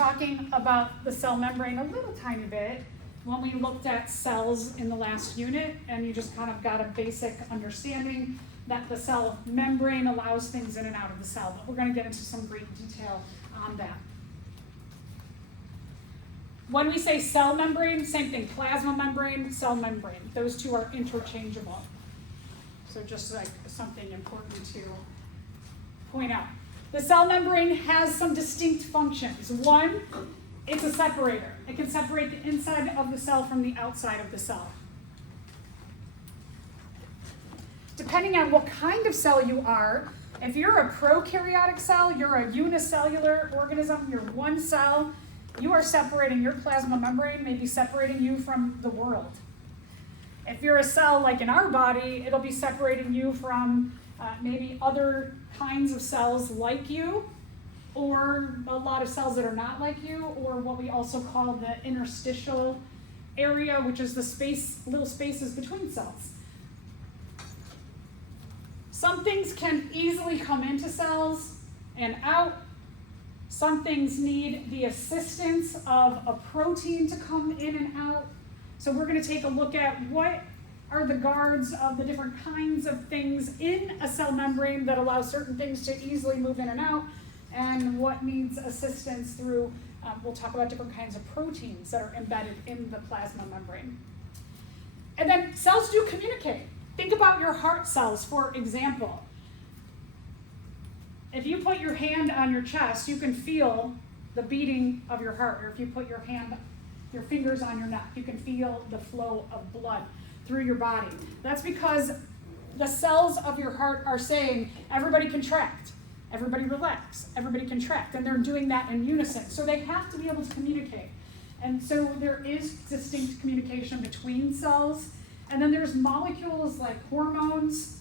talking about the cell membrane a little tiny bit when we looked at cells in the last unit, and you just kind of got a basic understanding that the cell membrane allows things in and out of the cell, but we're going to get into some great detail on that. When we say cell membrane, same thing, plasma membrane, cell membrane. Those two are interchangeable. So just like something important to point out. The cell membrane has some distinct functions. One, it's a separator. It can separate the inside of the cell from the outside of the cell. Depending on what kind of cell you are, if you're a prokaryotic cell, you're a unicellular organism, you're one cell, you are separating your plasma membrane, maybe separating you from the world. If you're a cell like in our body, it'll be separating you from maybe other kinds of cells like you, or a lot of cells that are not like you, or what we also call the interstitial area, which is the space, little spaces between cells. Some things can easily come into cells and out. Some things need the assistance of a protein to come in and out. So we're going to take a look at what are the guards of the different kinds of things in a cell membrane that allow certain things to easily move in and out, and what needs assistance through, we'll talk about different kinds of proteins that are embedded in the plasma membrane. And then cells do communicate. Think about your heart cells, for example. If you put your hand on your chest, you can feel the beating of your heart. Or if you put your fingers on your neck, you can feel the flow of blood through your body. That's because the cells of your heart are saying, everybody contract, everybody relax, everybody contract, and they're doing that in unison. So they have to be able to communicate. And so there is distinct communication between cells. And then there's molecules like hormones,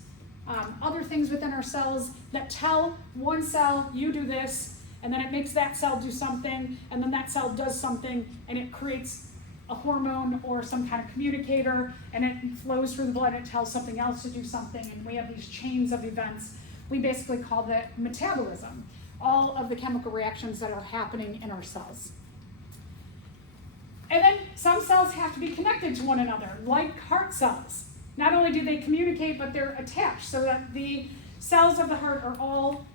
other things within our cells that tell one cell, you do this, and then it makes that cell do something, and then that cell does something, and it creates a hormone or some kind of communicator, and it flows through the blood and it tells something else to do something, and we have these chains of events. We basically call that metabolism, all of the chemical reactions that are happening in our cells. And then some cells have to be connected to one another, like heart cells. Not only do they communicate, but they're attached so that the cells of the heart are all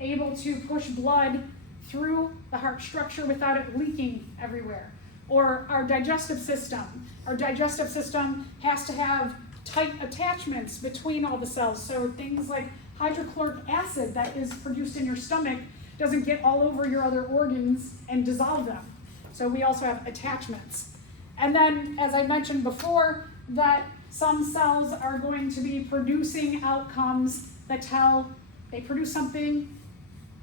able to push blood through the heart structure without it leaking everywhere. Or our digestive system. Our digestive system has to have tight attachments between all the cells. So things like hydrochloric acid that is produced in your stomach doesn't get all over your other organs and dissolve them. So we also have attachments. And then, as I mentioned before, that some cells are going to be producing outcomes that they produce something,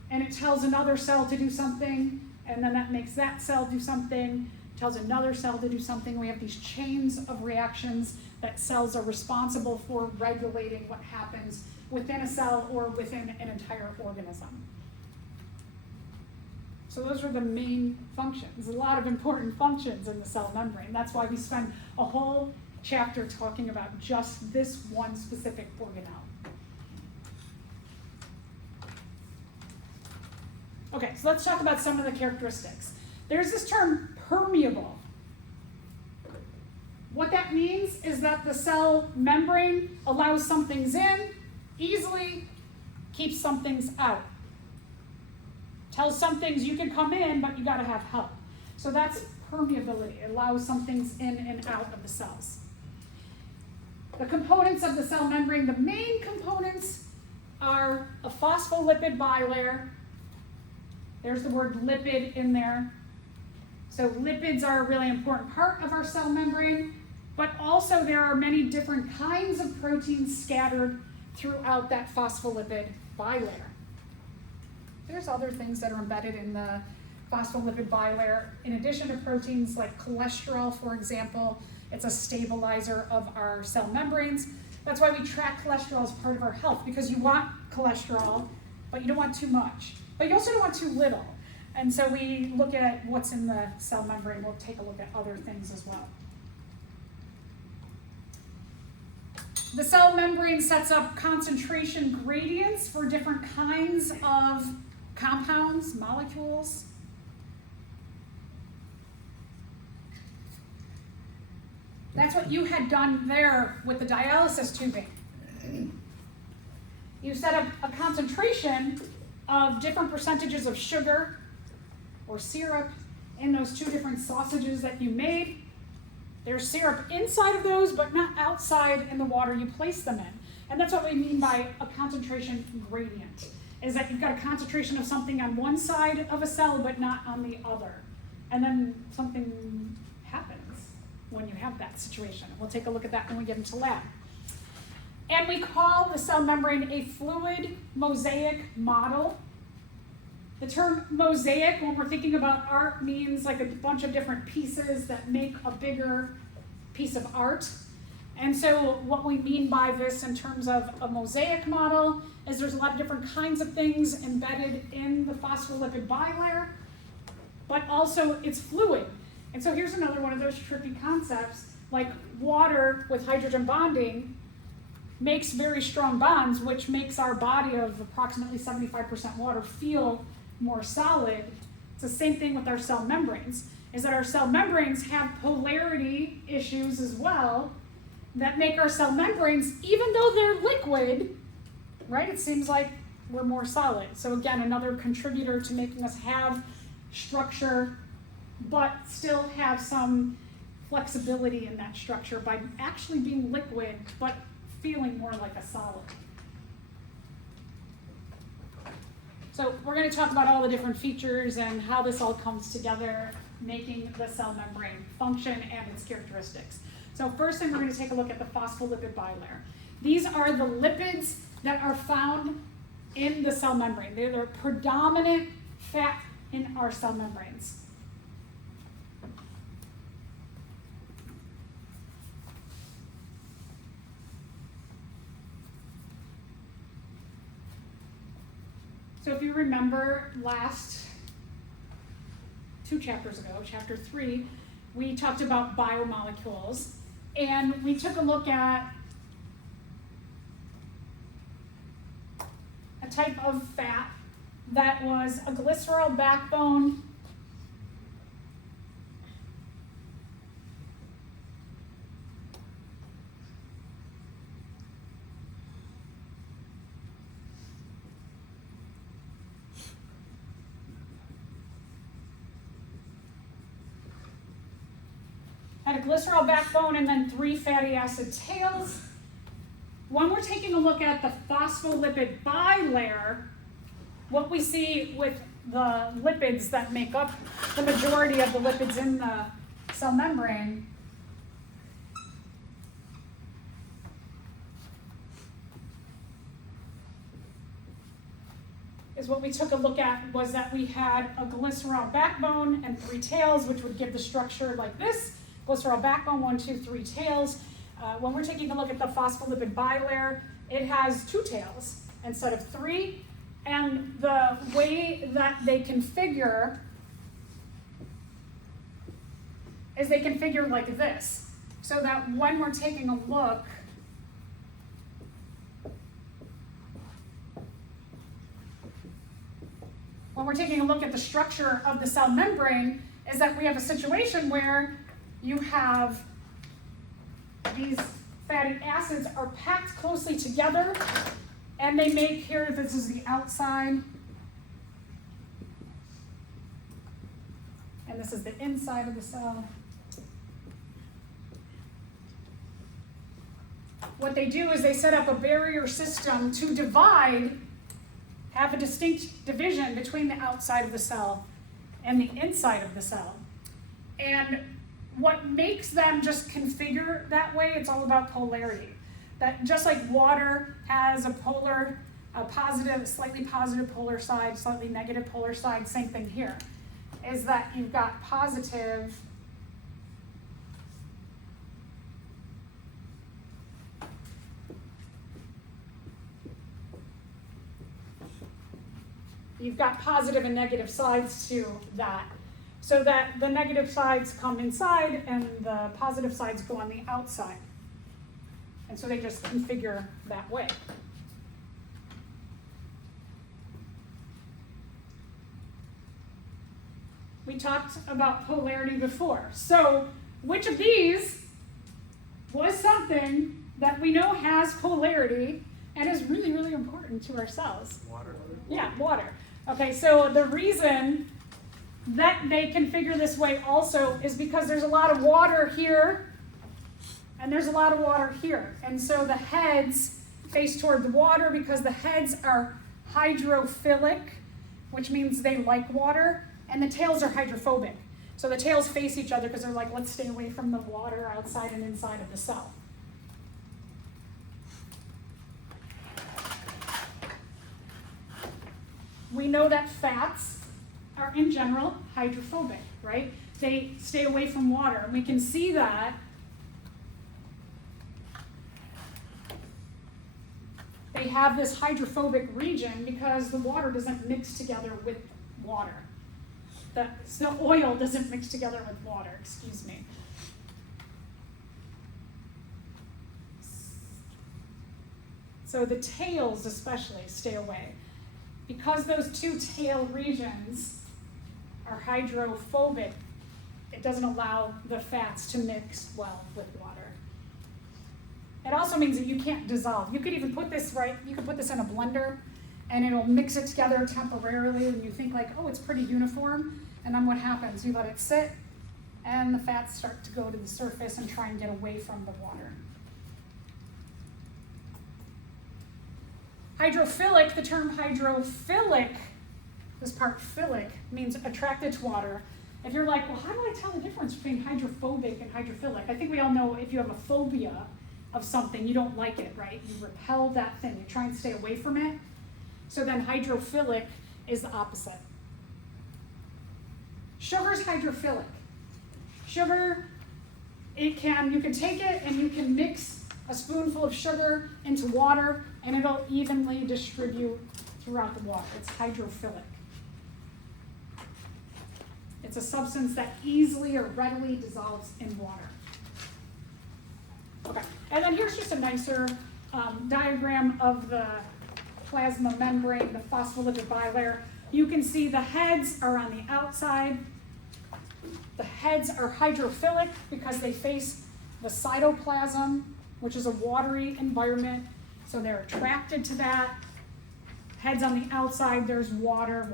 and it tells another cell to do something, and then that makes that cell do something, tells another cell to do something. We have these chains of reactions that cells are responsible for regulating what happens within a cell or within an entire organism. So those are the main functions, a lot of important functions in the cell membrane. That's why we spend a whole chapter talking about just this one specific organelle. Okay, so let's talk about some of the characteristics. There's this term, permeable. What that means is that the cell membrane allows some things in easily, keeps some things out. Tells some things you can come in, but you gotta have help. So that's permeability. It allows some things in and out of the cells. The components of the cell membrane, the main components are a phospholipid bilayer. There's the word lipid in there. So lipids are a really important part of our cell membrane, but also there are many different kinds of proteins scattered throughout that phospholipid bilayer. There's other things that are embedded in the phospholipid bilayer. In addition to proteins like cholesterol, for example, it's a stabilizer of our cell membranes. That's why we track cholesterol as part of our health, because you want cholesterol, but you don't want too much. But you also don't want too little. And so we look at what's in the cell membrane. We'll take a look at other things as well. The cell membrane sets up concentration gradients for different kinds of compounds, molecules. That's what you had done there with the dialysis tubing. You set up a concentration of different percentages of sugar or syrup in those two different sausages that you made. There's syrup inside of those, but not outside in the water you place them in. And that's what we mean by a concentration gradient, is that you've got a concentration of something on one side of a cell, but not on the other. And then something happens when you have that situation. We'll take a look at that when we get into lab. And we call the cell membrane a fluid mosaic model. The term mosaic, when we're thinking about art, means like a bunch of different pieces that make a bigger piece of art. And so what we mean by this in terms of a mosaic model is there's a lot of different kinds of things embedded in the phospholipid bilayer, but also it's fluid. And so here's another one of those tricky concepts, like water with hydrogen bonding makes very strong bonds, which makes our body of approximately 75% water feel more solid. It's the same thing with our cell membranes, is that our cell membranes have polarity issues as well that make our cell membranes, even though they're liquid, right, it seems like we're more solid. So again, another contributor to making us have structure, but still have some flexibility in that structure by actually being liquid, but feeling more like a solid. So we're going to talk about all the different features and how this all comes together, making the cell membrane function and its characteristics. So first thing, we're going to take a look at the phospholipid bilayer. These are the lipids that are found in the cell membrane. They're the predominant fat in our cell membranes. So if you remember last 2 chapters ago, chapter 3, we talked about biomolecules, and we took a look at a type of fat that was a glycerol backbone had a glycerol backbone and then 3 fatty acid tails. When we're taking a look at the phospholipid bilayer, what we see with the lipids that make up the majority of the lipids in the cell membrane is what we took a look at was that we had a glycerol backbone and 3 tails, which would give the structure like this. Glycerol backbone, 1, 2, 3 tails. When we're taking a look at the phospholipid bilayer, it has 2 tails instead of 3. And the way that they configure is they configure like this. So that when we're taking a look at the structure of the cell membrane, is that we have a situation where you have these fatty acids are packed closely together, and they make here, this is the outside, and this is the inside of the cell. What they do is they set up a barrier system to divide, have a distinct division between the outside of the cell and the inside of the cell. And what makes them just configure that way, it's all about polarity. That just like water has a positive, slightly positive polar side, slightly negative polar side, same thing here, is that you've got positive and negative sides to that, so that the negative sides come inside and the positive sides go on the outside. And so they just configure that way. We talked about polarity before. So which of these was something that we know has polarity and is really, really important to our cells. Water. Yeah, water. Okay, so the reason that they configure this way also is because there's a lot of water here and there's a lot of water here. And so the heads face toward the water because the heads are hydrophilic, which means they like water, and the tails are hydrophobic. So the tails face each other because they're like, let's stay away from the water outside and inside of the cell. We know that fats are in general hydrophobic, right? They stay away from water, and we can see that they have this hydrophobic region because the water doesn't mix together with water. The oil doesn't mix together with water, excuse me. So the tails especially stay away. Because those two tail regions are hydrophobic, it doesn't allow the fats to mix well with water. It also means that you can't dissolve. You could even put this you could put this in a blender and it'll mix it together temporarily and you think like, oh, it's pretty uniform. And then what happens? You let it sit and the fats start to go to the surface and try and get away from the water. Hydrophilic, the term hydrophilic, this part philic, means attracted to water. If you're like, well, how do I tell the difference between hydrophobic and hydrophilic? I think we all know if you have a phobia of something, you don't like it, right? You repel that thing, you try and stay away from it. So then hydrophilic is the opposite. Sugar's hydrophilic. Sugar, you can take it and you can mix a spoonful of sugar into water and it'll evenly distribute throughout the water. It's hydrophilic. It's a substance that easily or readily dissolves in water. Okay, and then here's just a nicer diagram of the plasma membrane, the phospholipid bilayer. You can see the heads are on the outside. The heads are hydrophilic because they face the cytoplasm, which is a watery environment, so they're attracted to that. Heads on the outside, there's water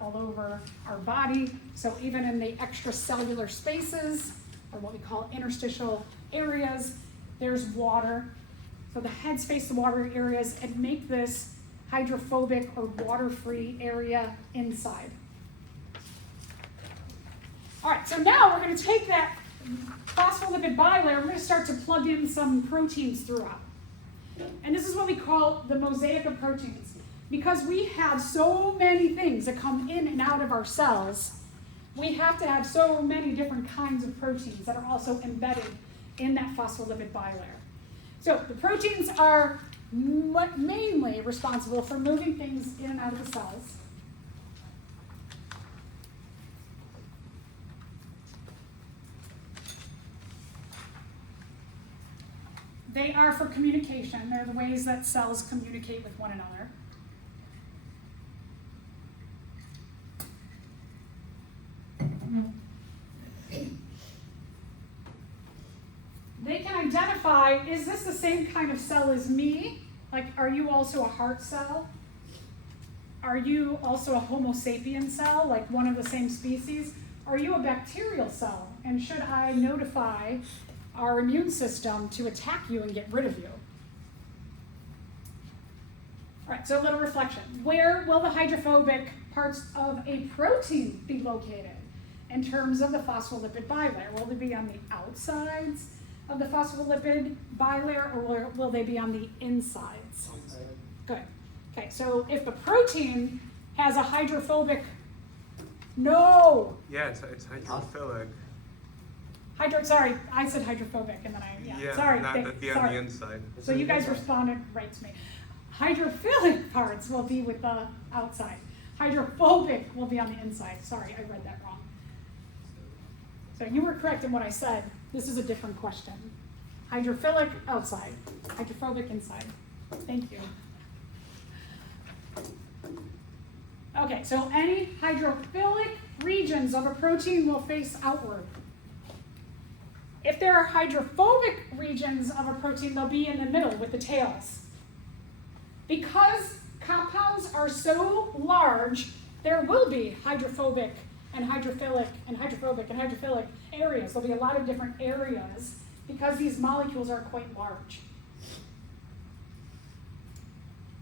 all over our body. So even in the extracellular spaces, or what we call interstitial areas, there's water. So the heads face the water areas and make this hydrophobic or water-free area inside. All right, so now we're going to take that phospholipid bilayer, we're going to start to plug in some proteins throughout. And this is what we call the mosaic of proteins. Because we have so many things that come in and out of our cells, we have to have so many different kinds of proteins that are also embedded in that phospholipid bilayer. So the proteins are mainly responsible for moving things in and out of the cells. They are for communication. They're the ways that cells communicate with one another. They can identify, is this the same kind of cell as me? Like, are you also a heart cell? Are you also a Homo sapien cell, like one of the same species? Are you a bacterial cell? And should I notify our immune system to attack you and get rid of you? All right, so a little reflection. Where will the hydrophobic parts of a protein be located in terms of the phospholipid bilayer? Will they be on the outsides of the phospholipid bilayer, or will they be on the insides? Good. Okay, so if the protein has a hydrophobic, no. Yeah, it's hydrophilic. Sorry, I said hydrophobic, and then sorry. Not on the inside. So you guys responded right to me. Hydrophilic parts will be with the outside. Hydrophobic will be on the inside. Sorry, I read that wrong. So you were correct in what I said. This is a different question. Hydrophilic outside, hydrophobic inside. Thank you. Okay, so any hydrophilic regions of a protein will face outward. If there are hydrophobic regions of a protein, they'll be in the middle with the tails. Because compounds are so large, there will be hydrophobic and hydrophilic and hydrophobic and hydrophilic areas. There'll be a lot of different areas because these molecules are quite large.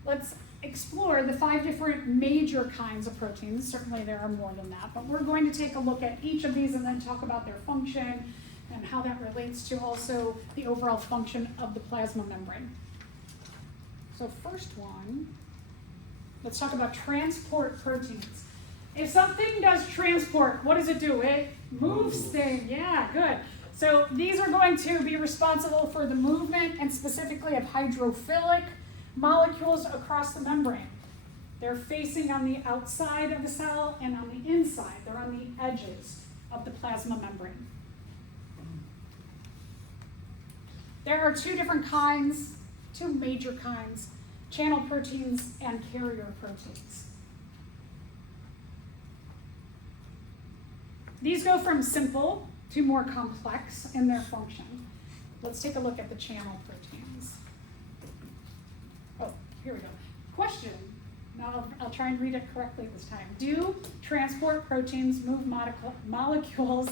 Let's explore the 5 different major kinds of proteins. Certainly there are more than that, but we're going to take a look at each of these and then talk about their function and how that relates to also the overall function of the plasma membrane. So first one, let's talk about transport proteins. If something does transport, what does it do? It moves things. Yeah, good. So these are going to be responsible for the movement and specifically of hydrophilic molecules across the membrane. They're facing on the outside of the cell and on the inside. They're on the edges of the plasma membrane. There are 2 different kinds, 2 major kinds, channel proteins and carrier proteins. These go from simple to more complex in their function. Let's take a look at the channel proteins. Oh, here we go. Question. Now I'll try and read it correctly this time. Do transport proteins move molecules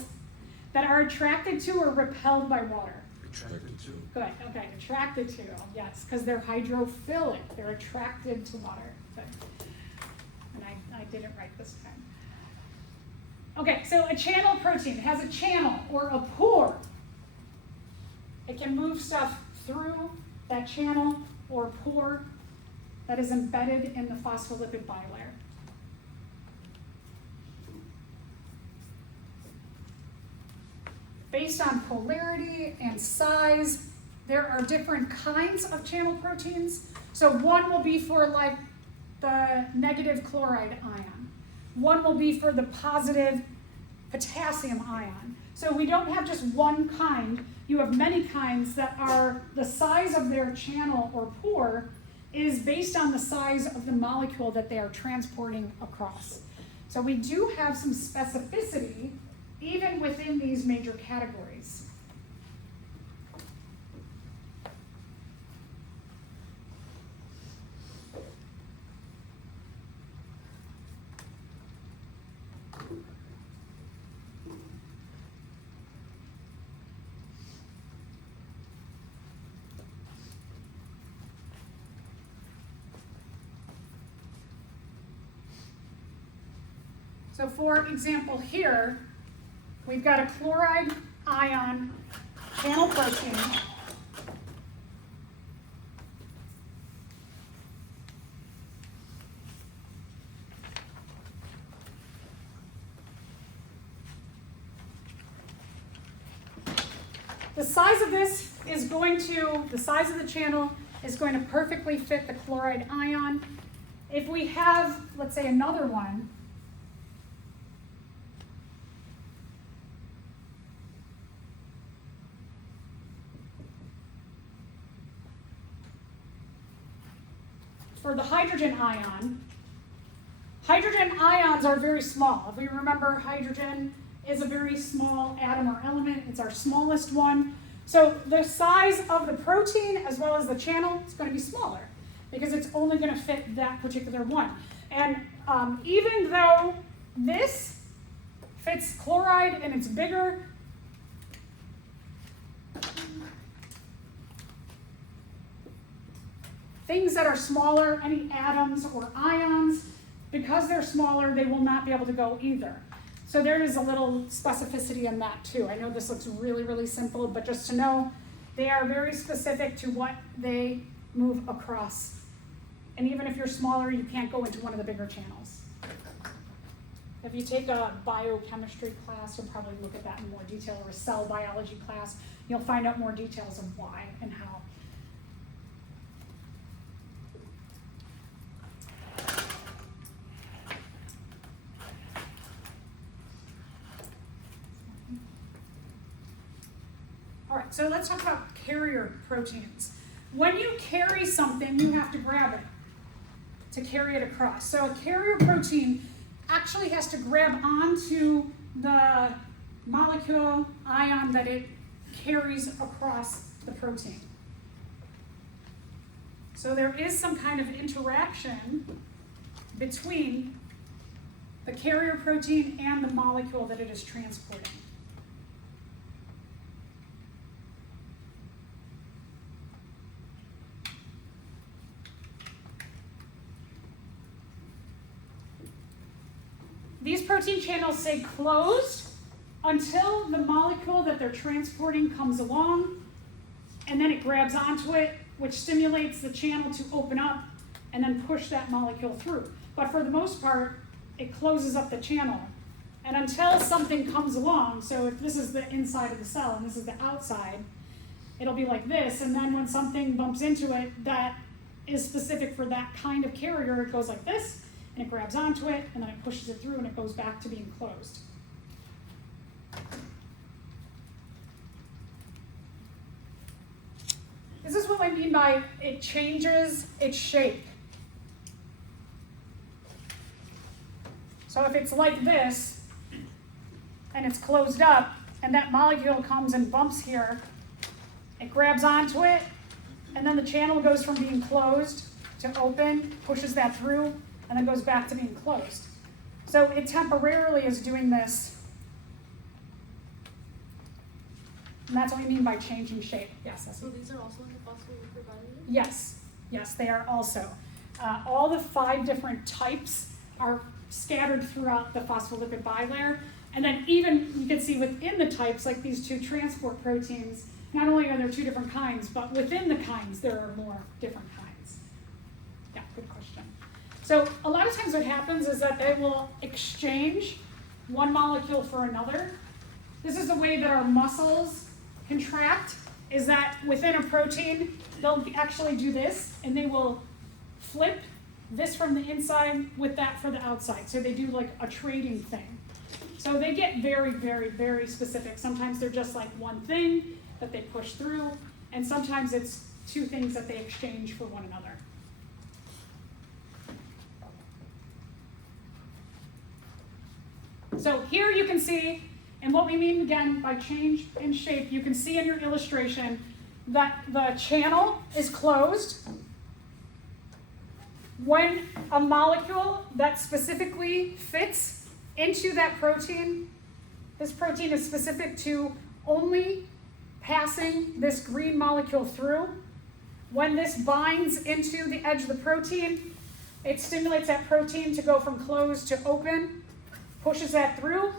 that are attracted to or repelled by water? Attracted to. Good, okay, attracted to, yes, because they're hydrophilic. They're attracted to water. Good. And I did it right this time. Okay, so a channel protein has a channel or a pore. It can move stuff through that channel or pore that is embedded in the phospholipid bilayer. Based on polarity and size, there are different kinds of channel proteins. So one will be for like the negative chloride ion. One will be for the positive potassium ion. So we don't have just one kind. You have many kinds that are the size of their channel or pore is based on the size of the molecule that they are transporting across. So we do have some specificity even within these major categories. So for example here, we've got a chloride ion channel protein. The size of this is the size of the channel is going to perfectly fit the chloride ion. If we have, let's say, another one, for the hydrogen ions are very small. If we remember, hydrogen is a very small atom or element. It's our smallest one. So the size of the protein as well as the channel is going to be smaller because it's only going to fit that particular one. And even though this fits chloride and it's bigger, things that are smaller, any atoms or ions, because they're smaller, they will not be able to go either. So there is a little specificity in that too. I know this looks really, really simple, but just to know, they are very specific to what they move across. And even if you're smaller, you can't go into one of the bigger channels. If you take a biochemistry class, you'll probably look at that in more detail, or a cell biology class, you'll find out more details of why and how. All right, so let's talk about carrier proteins. When you carry something, you have to grab it to carry it across. So a carrier protein actually has to grab onto the molecule ion that it carries across the protein. So there is some kind of interaction between the carrier protein and the molecule that it is transporting. These protein channels stay closed until the molecule that they're transporting comes along, and then it grabs onto it, which stimulates the channel to open up and then push that molecule through. But for the most part, it closes up the channel. And until something comes along, so if this is the inside of the cell and this is the outside, it'll be like this, and then when something bumps into it that is specific for that kind of carrier, it goes like this, and it grabs onto it, and then it pushes it through, and it goes back to being closed. This is what I mean by it changes its shape. So if it's like this, and it's closed up, and that molecule comes and bumps here, it grabs onto it, and then the channel goes from being closed to open, pushes that through, and then goes back to being closed. So it temporarily is doing this. And that's what we mean by changing shape. Yes, So these are also in the phospholipid bilayer? yes, yes, they are also. All the 5 different types are scattered throughout the phospholipid bilayer. And then even you can see within the types, like these 2 transport proteins, not only are there 2 different kinds, but within the kinds there are more different kinds. Yeah, good question. So a lot of times what happens is that they will exchange one molecule for another. This is the way that our muscles contract, is that within a protein, they'll actually do this, and they will flip this from the inside with that for the outside. So they do like a trading thing. So they get very, very, very specific. Sometimes they're just like one thing that they push through, and sometimes it's 2 things that they exchange for one another. So here you can see, and what we mean again by change in shape, you can see in your illustration that the channel is closed when a molecule that specifically fits into that protein. This protein is specific to only passing this green molecule through. When this binds into the edge of the protein, it stimulates that protein to go from closed to open, pushes that through.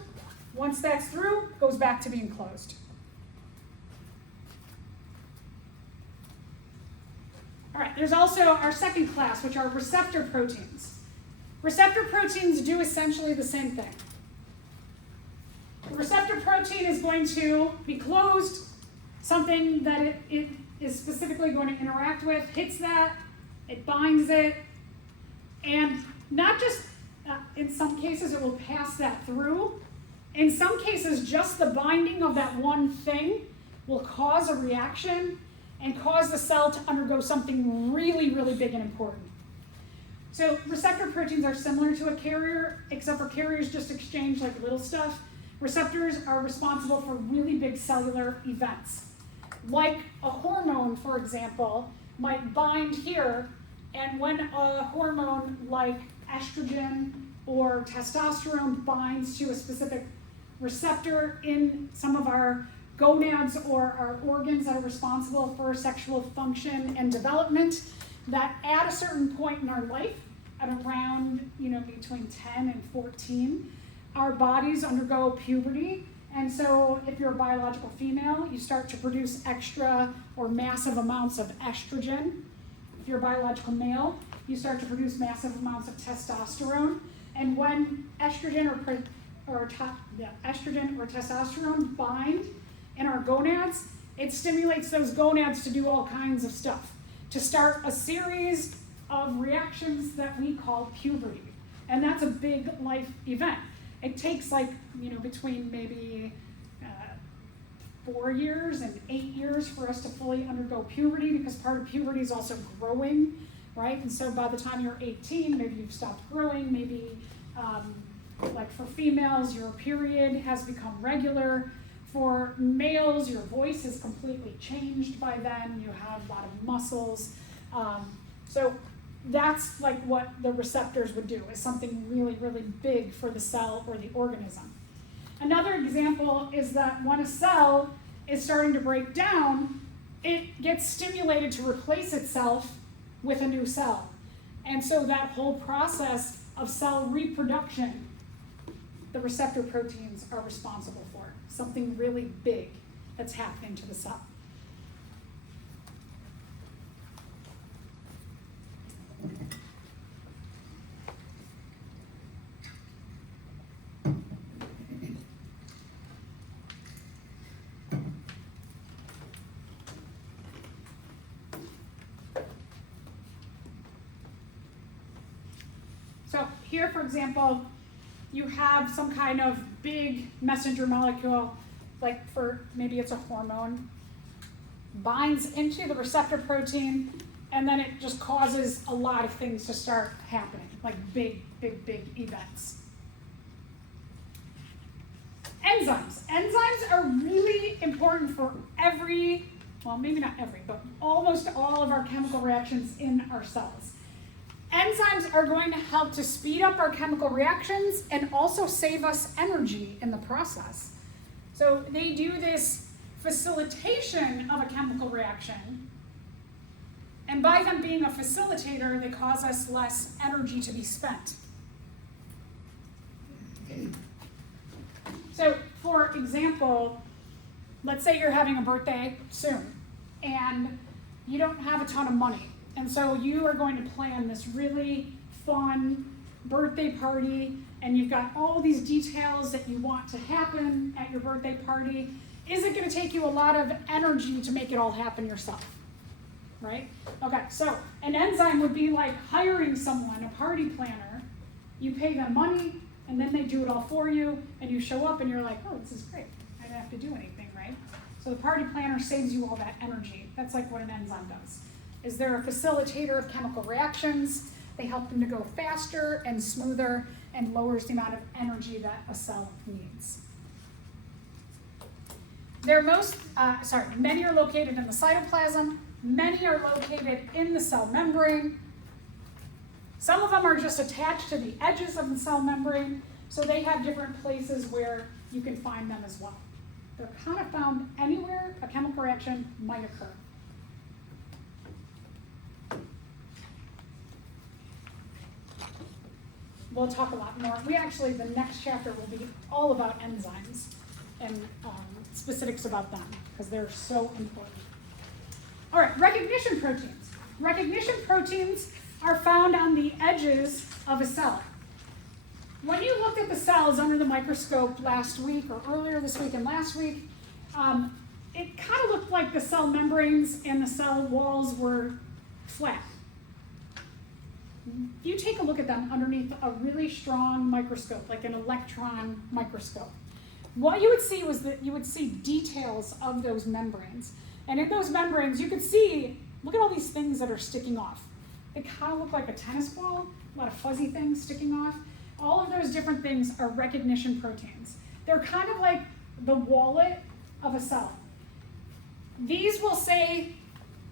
Once that's through, it goes back to being closed. All right, there's also our second class, which are receptor proteins. Receptor proteins do essentially the same thing. The receptor protein is going to be closed, something that it is specifically going to interact with, hits that, it binds it, and not just, in some cases it will pass that through. In some cases, just the binding of that one thing will cause a reaction and cause the cell to undergo something really, really big and important. So receptor proteins are similar to a carrier, except for carriers just exchange like little stuff. Receptors are responsible for really big cellular events. Like a hormone, for example, might bind here, and when a hormone like estrogen or testosterone binds to a specific receptor in some of our gonads or our organs that are responsible for sexual function and development, that at a certain point in our life, at around between 10 and 14, our bodies undergo puberty. And so if you're a biological female, you start to produce extra or massive amounts of estrogen. If you're a biological male, you start to produce massive amounts of testosterone. And when estrogen or testosterone bind in our gonads, it stimulates those gonads to do all kinds of stuff, to start a series of reactions that we call puberty. And that's a big life event. It takes between maybe 4 years and 8 years for us to fully undergo puberty, because part of puberty is also growing, right? And so by the time you're 18, maybe you've stopped growing, maybe like for females, your period has become regular. For males, your voice is completely changed by then. You have a lot of muscles. So that's like what the receptors would do, is something really, really big for the cell or the organism. Another example is that when a cell is starting to break down, it gets stimulated to replace itself with a new cell. And so that whole process of cell reproduction, the receptor proteins are responsible for something really big that's happening to the cell. So here, for example, you have some kind of big messenger molecule, like for maybe it's a hormone, binds into the receptor protein, and then it just causes a lot of things to start happening, like big, big, big events. Enzymes. Enzymes are really important for every, well, maybe not every, but almost all of our chemical reactions in our cells. Enzymes are going to help to speed up our chemical reactions and also save us energy in the process. So they do this facilitation of a chemical reaction, and by them being a facilitator, they cause us less energy to be spent. So for example, let's say you're having a birthday soon, and you don't have a ton of money. And so you are going to plan this really fun birthday party, and you've got all these details that you want to happen at your birthday party. Is it going to take you a lot of energy to make it all happen yourself? Right? Okay, so an enzyme would be like hiring someone, a party planner. You pay them money, and then they do it all for you, and you show up and you're like, oh, this is great. I don't have to do anything, right? So the party planner saves you all that energy. That's like what an enzyme does. Is they're a facilitator of chemical reactions. They help them to go faster and smoother and lowers the amount of energy that a cell needs. Many are located in the cytoplasm. Many are located in the cell membrane. Some of them are just attached to the edges of the cell membrane, so they have different places where you can find them as well. They're kind of found anywhere a chemical reaction might occur. We'll talk a lot more. The next chapter will be all about enzymes and specifics about them, because they're so important. All right, recognition proteins. Recognition proteins are found on the edges of a cell. When you looked at the cells under the microscope last week, or earlier this week and last week, it kind of looked like the cell membranes and the cell walls were flat. You take a look at them underneath a really strong microscope, like an electron microscope. What you would see was that you would see details of those membranes. And in those membranes, you could see, look at all these things that are sticking off. They kind of look like a tennis ball, a lot of fuzzy things sticking off. All of those different things are recognition proteins. They're kind of like the wallet of a cell. These will say,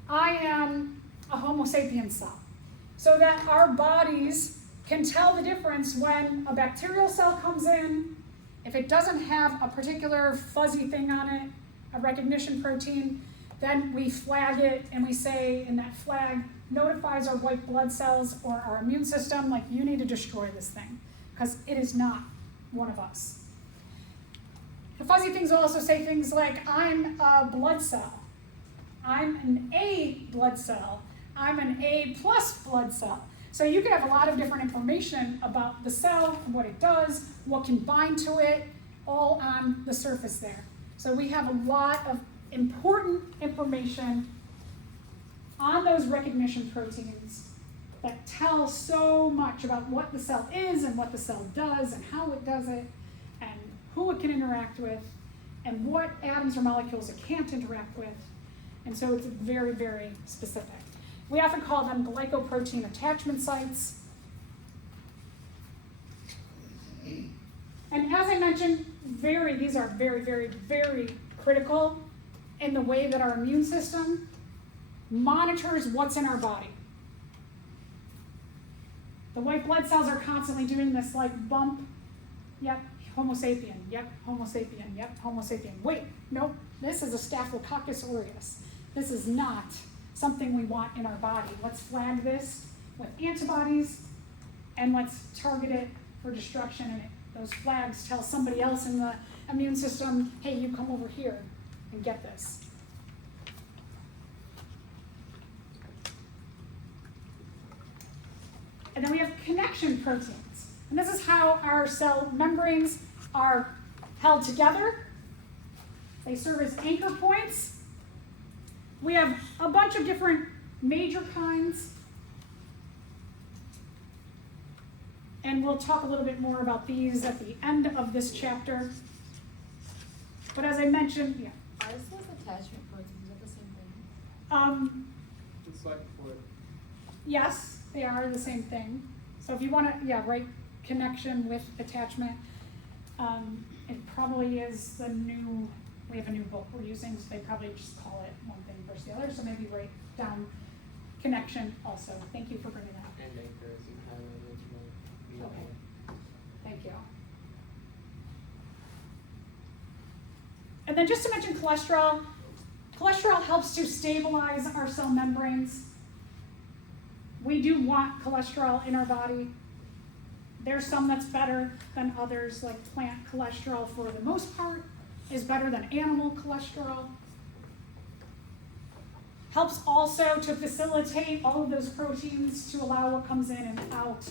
I am a Homo sapiens cell, so that our bodies can tell the difference when a bacterial cell comes in. If it doesn't have a particular fuzzy thing on it, a recognition protein, then we flag it and we say, and that flag notifies our white blood cells or our immune system, like, you need to destroy this thing, because it is not one of us. The fuzzy things will also say things like, I'm a blood cell, I'm an A blood cell, I'm an A plus blood cell. So you can have a lot of different information about the cell, what it does, what can bind to it, all on the surface there. So we have a lot of important information on those recognition proteins that tell so much about what the cell is and what the cell does and how it does it and who it can interact with and what atoms or molecules it can't interact with. And so it's very, very specific. We often call them glycoprotein attachment sites. And as I mentioned, these are very, very, very critical in the way that our immune system monitors what's in our body. The white blood cells are constantly doing this like bump. Yep, Homo sapien. Yep, Homo sapien. Yep, Homo sapien. Wait, nope, this is a Staphylococcus aureus. This is not something we want in our body. Let's flag this with antibodies and let's target it for destruction. And those flags tell somebody else in the immune system, hey, you come over here and get this. And then we have connection proteins. And this is how our cell membranes are held together. They serve as anchor points. We have a bunch of different major kinds. And we'll talk a little bit more about these at the end of this chapter. But as I mentioned, yeah. Are those attachment proteins are the same thing? It's like for Yes, they are the same thing. So if you want to, write connection with attachment, it probably is we have a new book we're using, so they probably just call it one thing versus the other. So maybe write down connection also. Thank you for bringing that up. And anchors and how original. Okay. Thank you. And then just to mention cholesterol. Cholesterol helps to stabilize our cell membranes. We do want cholesterol in our body. There's some that's better than others, like plant cholesterol for the most part is better than animal cholesterol. Helps also to facilitate all of those proteins to allow what comes in and out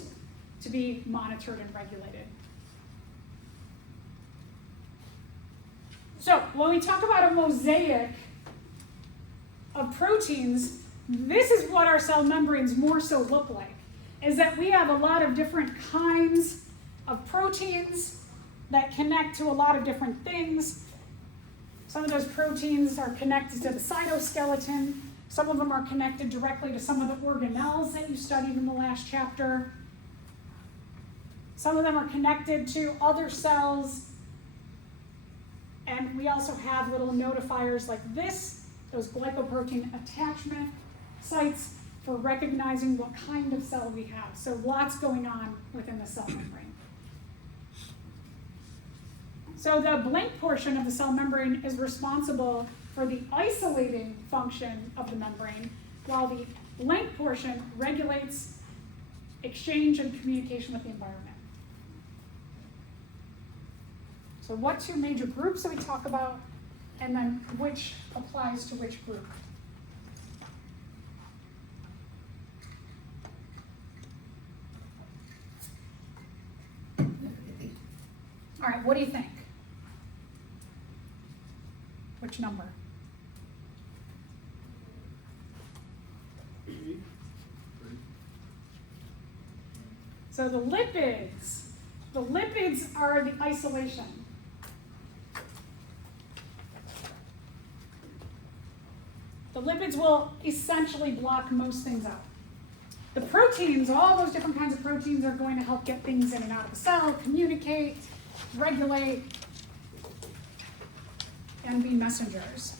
to be monitored and regulated. So when we talk about a mosaic of proteins, this is what our cell membranes more so look like, is that we have a lot of different kinds of proteins that connect to a lot of different things. Some of those proteins are connected to the cytoskeleton. Some of them are connected directly to some of the organelles that you studied in the last chapter. Some of them are connected to other cells. And we also have little notifiers like this, those glycoprotein attachment sites for recognizing what kind of cell we have. So lots going on within the cell membrane. So the blank portion of the cell membrane is responsible for the isolating function of the membrane, while the blank portion regulates exchange and communication with the environment. So what two major groups do we talk about, and then which applies to which group? All right, what do you think? Which number? So the lipids are the isolation. The lipids will essentially block most things out. The proteins, all those different kinds of proteins are going to help get things in and out of the cell, communicate, regulate, and be messengers.